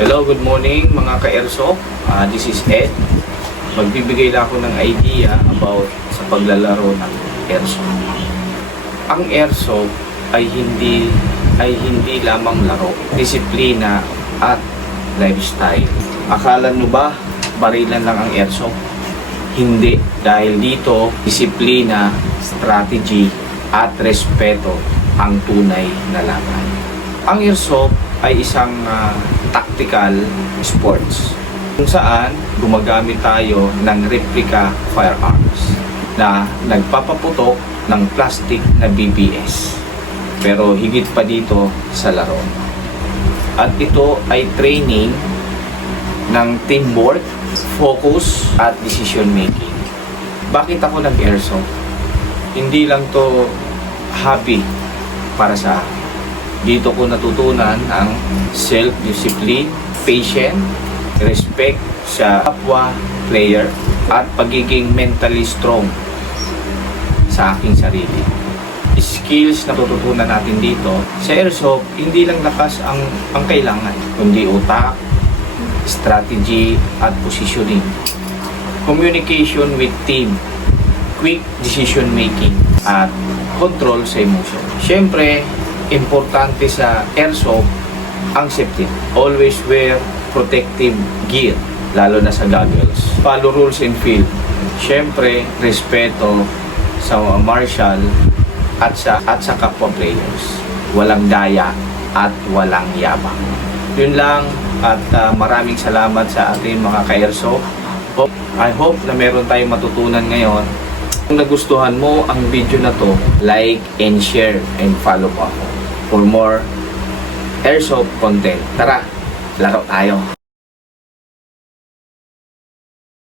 Hello, good morning mga ka-airsoft. This is Ed. Magbibigay lang ako ng idea about sa paglalaro ng airsoft. Ang airsoft ay hindi lamang laro, disiplina at lifestyle. Akala nyo ba barilan lang ang airsoft? Hindi, dahil dito disiplina, strategy at respeto ang tunay na laban. Ang airsoft ay isang tactical sports kung saan gumagamit tayo ng replica firearms na nagpapaputok ng plastic na BBS, pero higit pa dito sa laro. At ito ay training ng teamwork, focus at decision making. Bakit ako nag-airsoft? Hindi lang to hobby para sa akin. Dito ko natutunan ang self-discipline, patience, respect sa kapwa player, at pagiging mentally strong sa aking sarili. Skills na tututunan natin dito sa airsoft, hindi lang lakas ang kailangan, kundi utak, strategy at positioning, communication with team, quick decision making, at control sa emotion. Siyempre, importante sa airsoft ang safety. Always wear protective gear, lalo na sa goggles. Follow rules in field. Siyempre, respeto sa mga martial at sa kapwa players. Walang daya at walang yabang. Yun lang, at maraming salamat sa ating mga ka-airsoft. I hope na meron tayong matutunan ngayon. Kung nagustuhan mo ang video na to, like and share and follow po ako for more airsoft content. Tara, laro tayo!